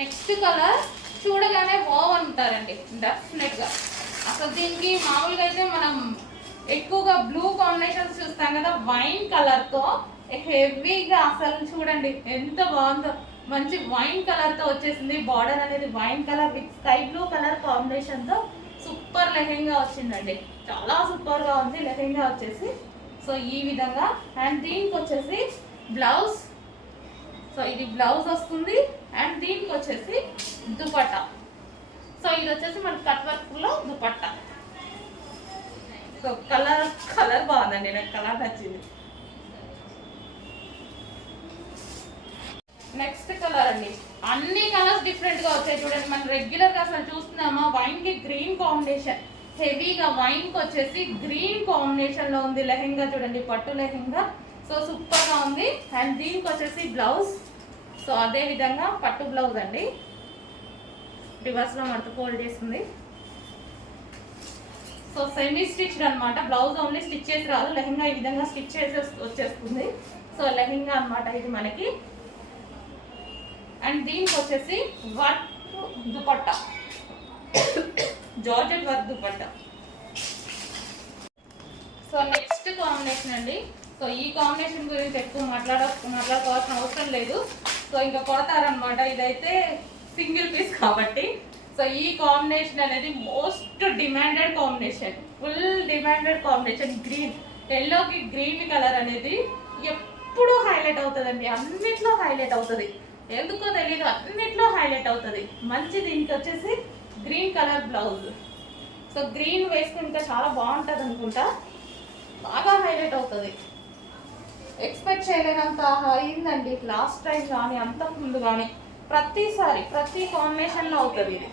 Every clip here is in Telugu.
నెక్స్ట్ కలర్ చూడగానే వావ్ అంటారండి డెఫినెట్గా. అసలు దీనికి మామూలుగా అయితే మనం ఎక్కువగా బ్లూ కాంబినేషన్స్ చూస్తాం కదా, వైన్ కలర్తో హెవీగా అసలు చూడండి ఎంత బాగుందో. మంచి వైన్ కలర్తో వచ్చేసింది. బార్డర్ అనేది wine colour with sky blue colour కాంబినేషన్తో సూపర్ లెహెంగా వచ్చిందండి. చాలా సూపర్గా ఉంది లెహెంగా వచ్చేసి. సో ఈ విధంగా. అండ్ దీనికి వచ్చేసి బ్లౌజ్. సో ఇది బ్లౌజ్ వస్తుంది. అండ్ దీనికి వచ్చేసి దుపట్టా. సో ఇది వచ్చేసి మనకి కట్ వర్క్లో దుపట్టా. సో కలర్ బాగుందండి, నాకు కలర్ నచ్చింది. నెక్స్ట్ కలర్ అండి, అన్ని కలర్స్ డిఫరెంట్గా వచ్చాయి చూడండి. మనం రెగ్యులర్గా అసలు చూస్తున్నామా, వైన్కి గ్రీన్ కాంబినేషన్, హెవీగా వైన్కి వచ్చేసి గ్రీన్ కాంబినేషన్లో ఉంది లెహెంగా చూడండి, పట్టు లెహెంగా. సో సూపర్గా ఉంది. అండ్ దీనికి వచ్చేసి బ్లౌజ్. సో అదే విధంగా పట్టు బ్లౌజ్ అండి, రివర్స్లో మడత ఫోల్డ్ చేస్తుంది. సో సెమీ స్టిచ్డ్ అనమాట, బ్లౌజ్ ఓన్లీ స్టిచ్ చేసి రాదు, లెహెంగా ఈ విధంగా స్టిచ్ చేసి వచ్చేస్తుంది. సో లెహెంగా అనమాట ఇది మనకి. అండ్ దీనికి వచ్చేసి work dupatta, georgette work dupatta. So next combination అండి. సో ఈ కాంబినేషన్ గురించి ఎక్కువ మాట్లాడుకోవాల్సిన అవసరం లేదు. సో ఇంకా కొడతారనమాట, ఇదైతే సింగిల్ పీస్ కాబట్టి. సో ఈ కాంబినేషన్ అనేది most demanded combination, full demanded combination. Green, ఎల్లోకి గ్రీన్ కలర్ అనేది ఎప్పుడు హైలైట్ అవుతుందండి, అన్నిట్లో హైలైట్ అవుతుంది. ఎందుకో తెలీదు, అన్నిట్లో హైలైట్ అవుతుంది. మంచి దీనికి వచ్చేసి green colour blouse. So green వేసుకుంటే చాలా బాగుంటుంది అనుకుంటా, బాగా హైలైట్ అవుతుంది. ఎక్స్పెక్ట్ చేయలేనంత అయిందండి లాస్ట్ టైం కానీ అంతకు ముందు కానీ. ప్రతిసారి ప్రతి కాంబినేషన్లో అవుతుంది ఇది.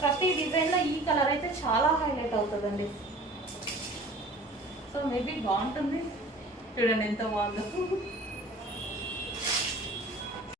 ప్రతి డిజైన్లో ఈ కలర్ అయితే చాలా హైలైట్ అవుతుందండి. సో మేబీ బాగుంటుంది చూడండి ఎంత బాగుందో.